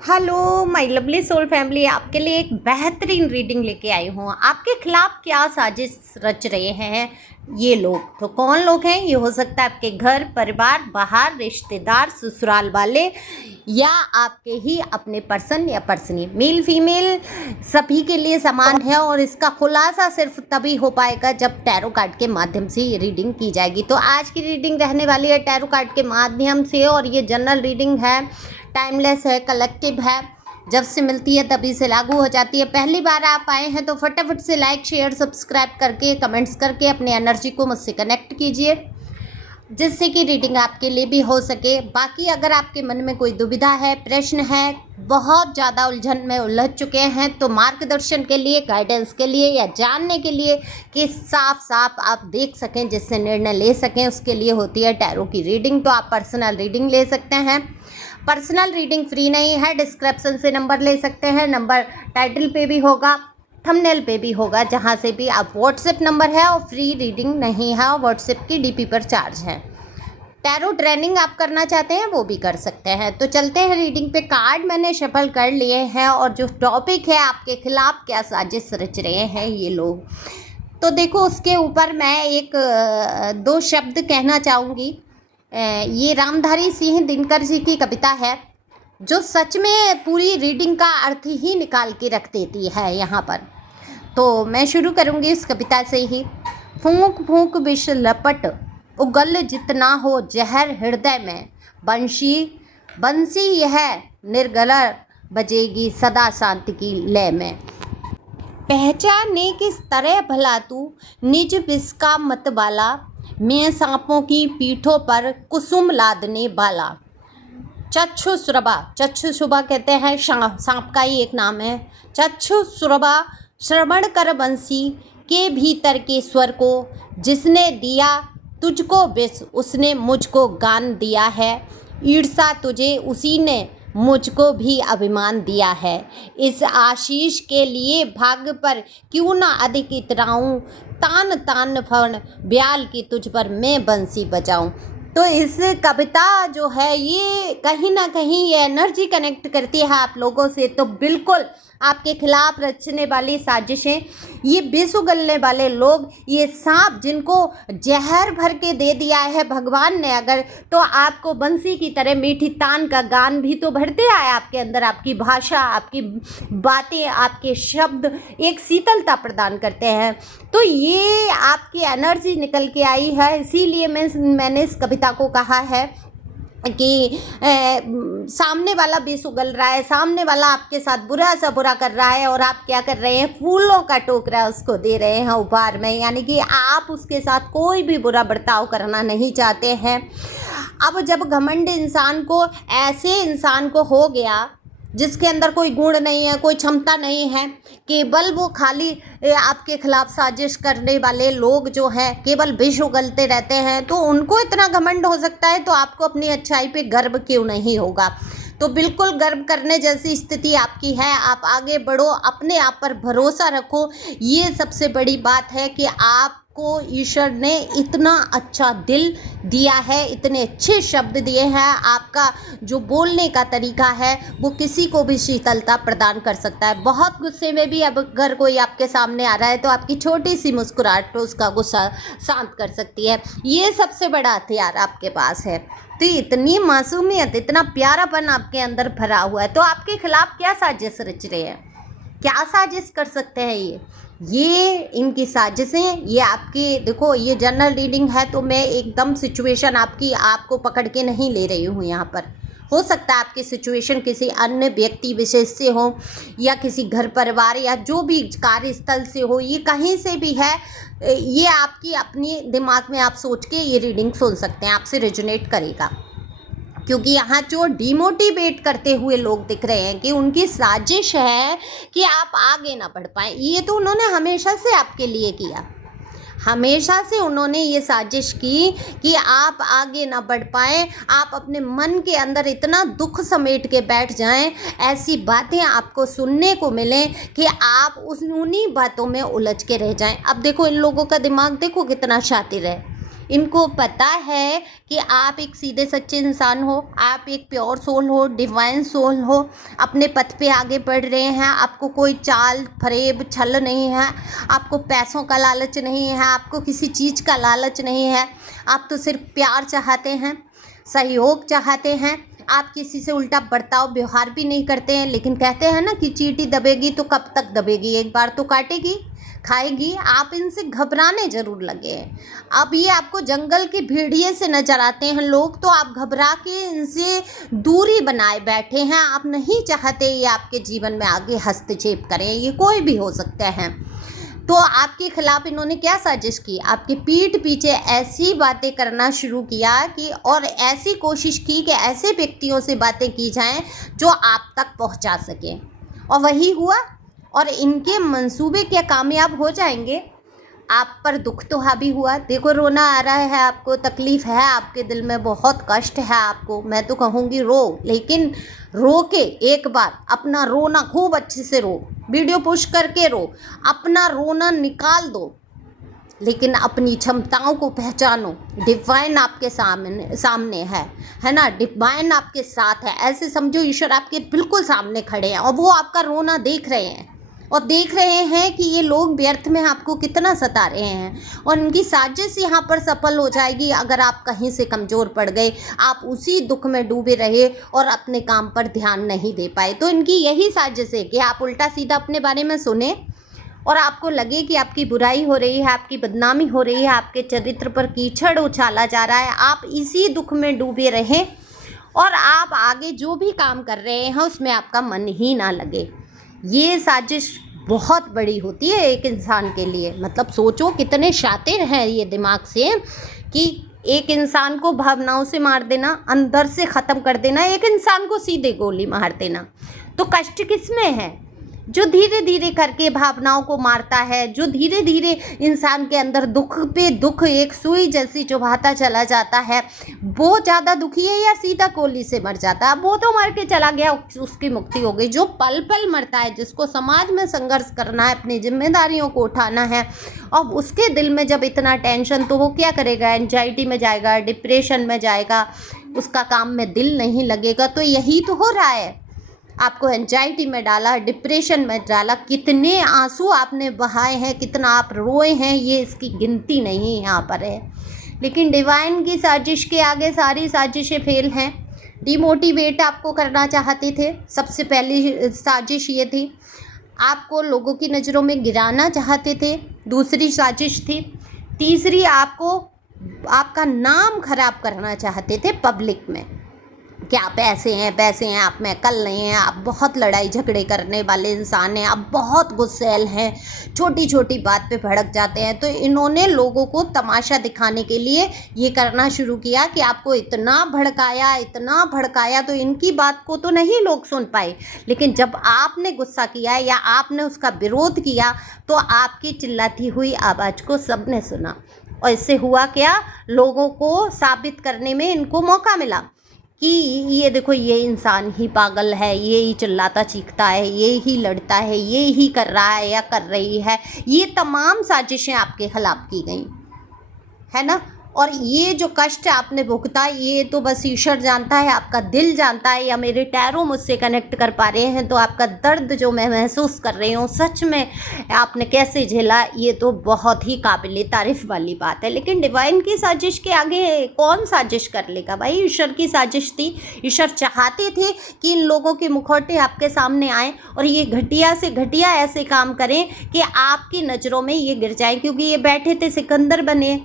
Hello my lovely soul family, आपके लिए एक बेहतरीन रीडिंग लेके आई हूँ। आपके खिलाफ क्या साजिश रच रहे हैं ये लोग? तो कौन लोग हैं? ये हो सकता है आपके घर परिवार, बाहर रिश्तेदार, ससुराल वाले, या आपके ही अपने पर्सन या पर्सनी। मेल फीमेल सभी के लिए समान है और इसका खुलासा सिर्फ तभी हो पाएगा जब टैरो कार्ड के माध्यम से ये रीडिंग की जाएगी। तो आज की रीडिंग रहने वाली है टैरो कार्ड के माध्यम से, और ये जनरल रीडिंग है, टाइमलेस है, कलेक्टिव है। जब से मिलती है तभी से लागू हो जाती है। पहली बार आप आए हैं तो फटाफट से लाइक शेयर सब्सक्राइब करके कमेंट्स करके अपनी एनर्जी को मुझसे कनेक्ट कीजिए, जिससे कि रीडिंग आपके लिए भी हो सके। बाकी अगर आपके मन में कोई दुविधा है, प्रश्न है, बहुत ज़्यादा उलझन में उलझ चुके हैं, तो मार्गदर्शन के लिए, गाइडेंस के लिए या जानने के लिए कि साफ साफ आप देख सकें, जिससे निर्णय ले सकें, उसके लिए होती है टैरो की रीडिंग। तो आप पर्सनल रीडिंग ले सकते हैं। पर्सनल रीडिंग फ्री नहीं है, डिस्क्रिप्शन से नंबर ले सकते हैं। नंबर टाइटल पे भी होगा, थंबनेल पे भी होगा, जहाँ से भी आप व्हाट्सएप नंबर है, और फ्री रीडिंग नहीं है, और व्हाट्सएप की डीपी पर चार्ज है। टैरो ट्रेनिंग आप करना चाहते हैं वो भी कर सकते हैं। तो चलते हैं रीडिंग पे। कार्ड मैंने शफल कर लिए हैं, और जो टॉपिक है, आपके खिलाफ क्या साजिश रच रहे हैं ये लोग, तो देखो उसके ऊपर मैं एक दो शब्द कहना चाहूँगी। ये रामधारी सिंह दिनकर जी की कविता है, जो सच में पूरी रीडिंग का अर्थ ही निकाल के रख देती है यहाँ पर। तो मैं शुरू करूँगी इस कविता से ही। फूंक फूंक विष लपट उगल जितना हो जहर हृदय में, बंशी बंसी यह निर्गलर बजेगी सदा शांति की लय में। पहचाने किस तरह भला तू निज विष का मतवाला, मैं सांपों की पीठों पर कुसुम लादने वाला। चक्षुश्रवा, चक्षुश्रवा कहते हैं सांप का ही एक नाम है। चक्षुश्रवा श्रवण कर बंसी के भीतर के स्वर को, जिसने दिया तुझको विष उसने मुझको गान दिया है। ईर्षा तुझे उसी ने मुझको भी अभिमान दिया है। इस आशीष के लिए भाग्य पर क्यों ना अधिक इतराऊं, तान तान फण ब्याल की तुझ पर मैं बंसी बजाऊं। तो इस कविता जो है ये कहीं ना कहीं ये एनर्जी कनेक्ट करती है आप लोगों से। तो बिल्कुल आपके खिलाफ रचने वाली साजिशें, ये विष उगलने वाले लोग, ये सांप जिनको जहर भर के दे दिया है भगवान ने, अगर तो आपको बंसी की तरह मीठी तान का गान भी तो भरते आए आपके अंदर। आपकी भाषा, आपकी बातें, आपके शब्द एक शीतलता प्रदान करते हैं। तो ये आपकी एनर्जी निकल के आई है, इसीलिए मैंने इस कविता को कहा है कि सामने वाला विष उगल रहा है, सामने वाला आपके साथ बुरा सा बुरा कर रहा है, और आप क्या कर रहे हैं? फूलों का टोकरा उसको दे रहे हैं उपहार में, यानी कि आप उसके साथ कोई भी बुरा बर्ताव करना नहीं चाहते हैं। अब जब घमंड इंसान को, ऐसे इंसान को हो गया जिसके अंदर कोई गुण नहीं है, कोई क्षमता नहीं है, केवल वो खाली आपके खिलाफ साजिश करने वाले लोग जो हैं केवल विष उगलते रहते हैं, तो उनको इतना घमंड हो सकता है, तो आपको अपनी अच्छाई पे गर्व क्यों नहीं होगा? तो बिल्कुल गर्व करने जैसी स्थिति आपकी है। आप आगे बढ़ो, अपने आप पर भरोसा रखो। ये सबसे बड़ी बात है कि आपको ईश्वर ने इतना अच्छा दिल दिया है, इतने अच्छे शब्द दिए हैं। आपका जो बोलने का तरीका है वो किसी को भी शीतलता प्रदान कर सकता है। बहुत गुस्से में भी अब अगर कोई आपके सामने आ रहा है तो आपकी छोटी सी मुस्कुराहट तो उसका गुस्सा शांत कर सकती है। ये सबसे बड़ा हथियार आपके पास है। तो इतनी मासूमियत, इतना प्यारापन आपके अंदर भरा हुआ है। तो आपके खिलाफ क्या साजिश रच रहे हैं? क्या साजिश कर सकते हैं ये इनकी साजिशें? ये आपकी देखो, ये जनरल रीडिंग है तो मैं एकदम सिचुएशन आपको पकड़ के नहीं ले रही हूँ यहाँ पर। हो सकता है आपकी सिचुएशन किसी अन्य व्यक्ति विशेष से हो, या किसी घर परिवार, या जो भी कार्यस्थल से हो, ये कहीं से भी है। ये आपकी अपनी दिमाग में आप सोच के ये रीडिंग सुन सकते हैं, आपसे रेजोनेट करेगा। क्योंकि यहाँ जो डिमोटिवेट करते हुए लोग दिख रहे हैं कि उनकी साजिश है कि आप आगे ना बढ़ पाएँ, ये तो उन्होंने हमेशा से आपके लिए किया। हमेशा से उन्होंने ये साजिश की कि आप आगे ना बढ़ पाएँ, आप अपने मन के अंदर इतना दुख समेट के बैठ जाएं, ऐसी बातें आपको सुनने को मिलें कि आप उन्हीं बातों में उलझ के रह जाएं। अब देखो इन लोगों का दिमाग देखो कितना शातिर है। इनको पता है कि आप एक सीधे सच्चे इंसान हो, आप एक प्योर सोल हो, डिवाइन सोल हो, अपने पथ पे आगे बढ़ रहे हैं। आपको कोई चाल फरेब छल नहीं है, आपको पैसों का लालच नहीं है, आपको किसी चीज़ का लालच नहीं है। आप तो सिर्फ प्यार चाहते हैं, सहयोग चाहते हैं। आप किसी से उल्टा बर्ताव व्यवहार भी नहीं करते हैं, लेकिन कहते हैं ना कि चींटी दबेगी तो कब तक दबेगी, एक बार तो काटेगी, खाएगी। आप इनसे घबराने जरूर लगे हैं। अब ये आपको जंगल के भेड़िए से नजर आते हैं लोग, तो आप घबरा के इनसे दूरी बनाए बैठे हैं। आप नहीं चाहते ये आपके जीवन में आगे हस्तक्षेप करें, ये कोई भी हो सकता है। तो आपके खिलाफ इन्होंने क्या साजिश की, आपकी पीठ पीछे ऐसी बातें करना शुरू किया कि और ऐसी कोशिश की कि ऐसे व्यक्तियों से बातें की जाएं जो आप तक पहुंचा सकें, और वही हुआ। और इनके मंसूबे क्या कामयाब हो जाएंगे। आप पर दुख तो हावी हुआ, देखो रोना आ रहा है आपको, तकलीफ़ है आपके दिल में, बहुत कष्ट है आपको। मैं तो कहूँगी रो, लेकिन रो के एक बार अपना रोना खूब अच्छे से रो, वीडियो पुश करके रो, अपना रोना निकाल दो, लेकिन अपनी क्षमताओं को पहचानो। डिवाइन आपके सामने है ना, डिवाइन आपके साथ है। ऐसे समझो ईश्वर आपके बिल्कुल सामने खड़े हैं और वो आपका रोना देख रहे हैं, और देख रहे हैं कि ये लोग व्यर्थ में आपको कितना सता रहे हैं। और इनकी साजिश यहाँ पर सफल हो जाएगी अगर आप कहीं से कमज़ोर पड़ गए, आप उसी दुख में डूबे रहे और अपने काम पर ध्यान नहीं दे पाए। तो इनकी यही साजिश है कि आप उल्टा सीधा अपने बारे में सुने और आपको लगे कि आपकी बुराई हो रही है, आपकी बदनामी हो रही है, आपके चरित्र पर कीचड़ उछाला जा रहा है। आप इसी दुख में डूबे रहें और आप आगे जो भी काम कर रहे हैं उसमें आपका मन ही ना लगे। ये साजिश बहुत बड़ी होती है एक इंसान के लिए। मतलब सोचो कितने शातिर हैं ये दिमाग से कि एक इंसान को भावनाओं से मार देना, अंदर से ख़त्म कर देना, एक इंसान को सीधे गोली मार देना। तो कष्ट किस में है? जो धीरे धीरे करके भावनाओं को मारता है, जो धीरे धीरे इंसान के अंदर दुख पे दुख एक सुई जैसी चुभाता चला जाता है, वो ज़्यादा दुखी है या सीधा गोली से मर जाता है? वो तो मर के चला गया, उसकी मुक्ति हो गई। जो पल पल मरता है, जिसको समाज में संघर्ष करना है, अपनी जिम्मेदारियों को उठाना है, और उसके दिल में जब इतना टेंशन, तो वो क्या करेगा? एंजाइटी में जाएगा, डिप्रेशन में जाएगा, उसका काम में दिल नहीं लगेगा। तो यही तो हो रहा है, आपको एंजाइटी में डाला, डिप्रेशन में डाला। कितने आंसू आपने बहाए हैं, कितना आप रोए हैं, ये इसकी गिनती नहीं यहाँ पर है। लेकिन डिवाइन की साजिश के आगे सारी साजिशें फेल हैं। डिमोटिवेट आपको करना चाहते थे। सबसे पहली साजिश ये थी, आपको लोगों की नज़रों में गिराना चाहते थे, दूसरी साजिश थी। तीसरी, आपको आपका नाम खराब करना चाहते थे पब्लिक में कि आप ऐसे हैं, आप में अकल नहीं है, आप बहुत लड़ाई झगड़े करने वाले इंसान हैं, आप बहुत गुस्सैल हैं, छोटी छोटी बात पे भड़क जाते हैं। तो इन्होंने लोगों को तमाशा दिखाने के लिए ये करना शुरू किया कि आपको इतना भड़काया, तो इनकी बात को तो नहीं लोग सुन पाए। लेकिन जब आपने गुस्सा किया या आपने उसका विरोध किया, तो आपकी चिल्लाती हुई आवाज़ को सबने सुना। और इससे हुआ क्या? लोगों को साबित करने में इनको मौका मिला कि ये देखो, ये इंसान ही पागल है, ये ही चिल्लाता चीखता है, ये ही लड़ता है, ये ही कर रहा है या कर रही है। ये तमाम साजिशें आपके खिलाफ की गई है ना। और ये जो कष्ट आपने भुगता, ये तो बस ईश्वर जानता है, आपका दिल जानता है, या मेरे टैरो मुझसे कनेक्ट कर पा रहे हैं। तो आपका दर्द जो मैं महसूस कर रही हूँ, सच में आपने कैसे झेला, ये तो बहुत ही काबिल तारीफ़ वाली बात है। लेकिन डिवाइन की साजिश के आगे कौन साजिश कर लेगा भाई? ईश्वर की साजिश थी। ईश्वर चाहते थे कि इन लोगों के मुखौटे आपके सामने आएँ और ये घटिया से घटिया ऐसे काम करें कि आपकी नज़रों में ये गिर जाएँ, क्योंकि ये बैठे थे सिकंदर बने,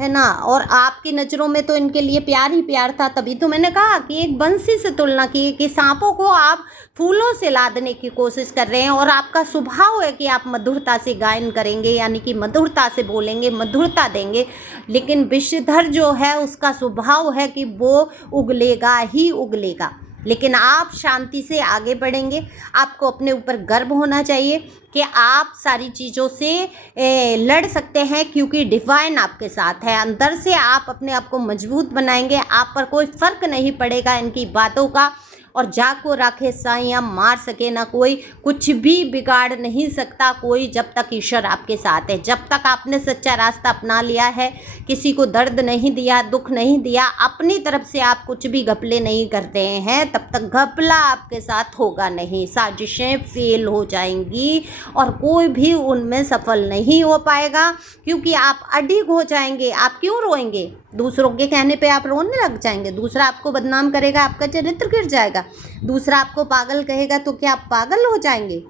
है ना। और आपकी नज़रों में तो इनके लिए प्यार ही प्यार था। तभी तो मैंने कहा कि एक बंसी से तुलना की कि सांपों को आप फूलों से लादने की कोशिश कर रहे हैं, और आपका स्वभाव है कि आप मधुरता से गायन करेंगे, यानी कि मधुरता से बोलेंगे, मधुरता देंगे। लेकिन विषधर जो है, उसका स्वभाव है कि वो उगलेगा ही उगलेगा। लेकिन आप शांति से आगे बढ़ेंगे। आपको अपने ऊपर गर्व होना चाहिए कि आप सारी चीज़ों से लड़ सकते हैं, क्योंकि डिवाइन आपके साथ है। अंदर से आप अपने आप को मजबूत बनाएंगे, आप पर कोई फ़र्क नहीं पड़ेगा इनकी बातों का। और जाको राखे साइयाँ मार सके ना कोई, कुछ भी बिगाड़ नहीं सकता कोई जब तक ईश्वर आपके साथ है। जब तक आपने सच्चा रास्ता अपना लिया है, किसी को दर्द नहीं दिया, दुख नहीं दिया, अपनी तरफ से आप कुछ भी घपले नहीं करते हैं, तब तक घपला आपके साथ होगा नहीं। साजिशें फेल हो जाएंगी और कोई भी उनमें सफल नहीं हो पाएगा, क्योंकि आप अडिग हो जाएंगे। आप क्यों रोएंगे? दूसरों के कहने पे आप रोने लग जाएंगे। दूसरा आपको बदनाम करेगा, आपका चरित्र गिर जाएगा। दूसरा आपको पागल कहेगा तो क्या आप पागल हो जाएंगे?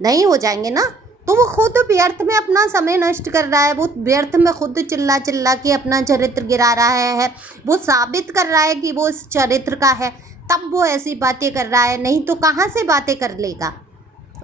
नहीं हो जाएंगे ना। तो वो खुद व्यर्थ में अपना समय नष्ट कर रहा है, वो व्यर्थ में खुद चिल्ला चिल्ला के अपना चरित्र गिरा रहा है, वो साबित कर रहा है कि वो इस चरित्र का है, तब वो ऐसी बातें कर रहा है। नहीं तो कहाँ से बातें कर लेगा?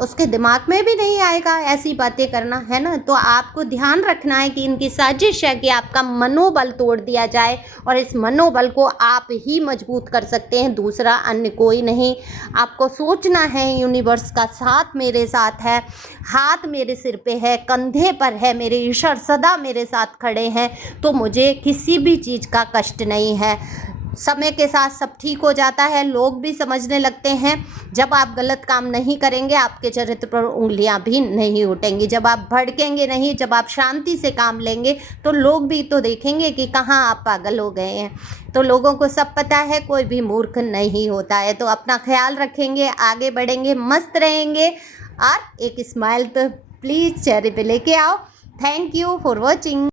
उसके दिमाग में भी नहीं आएगा ऐसी बातें करना, है ना। तो आपको ध्यान रखना है कि इनकी साजिश है कि आपका मनोबल तोड़ दिया जाए, और इस मनोबल को आप ही मजबूत कर सकते हैं, दूसरा अन्य कोई नहीं। आपको सोचना है यूनिवर्स का साथ मेरे साथ है, हाथ मेरे सिर पे है, कंधे पर है, मेरे ईश्वर सदा मेरे साथ खड़े हैं, तो मुझे किसी भी चीज़ का कष्ट नहीं है। समय के साथ सब ठीक हो जाता है, लोग भी समझने लगते हैं। जब आप गलत काम नहीं करेंगे, आपके चरित्र पर उंगलियां भी नहीं उठेंगी। जब आप भड़केंगे नहीं, जब आप शांति से काम लेंगे, तो लोग भी तो देखेंगे कि कहाँ आप पागल हो गए हैं। तो लोगों को सब पता है, कोई भी मूर्ख नहीं होता है। तो अपना ख्याल रखेंगे, आगे बढ़ेंगे, मस्त रहेंगे, और एक स्माइल तो प्लीज़ चेहरे पे लेके आओ। Thank you for watching.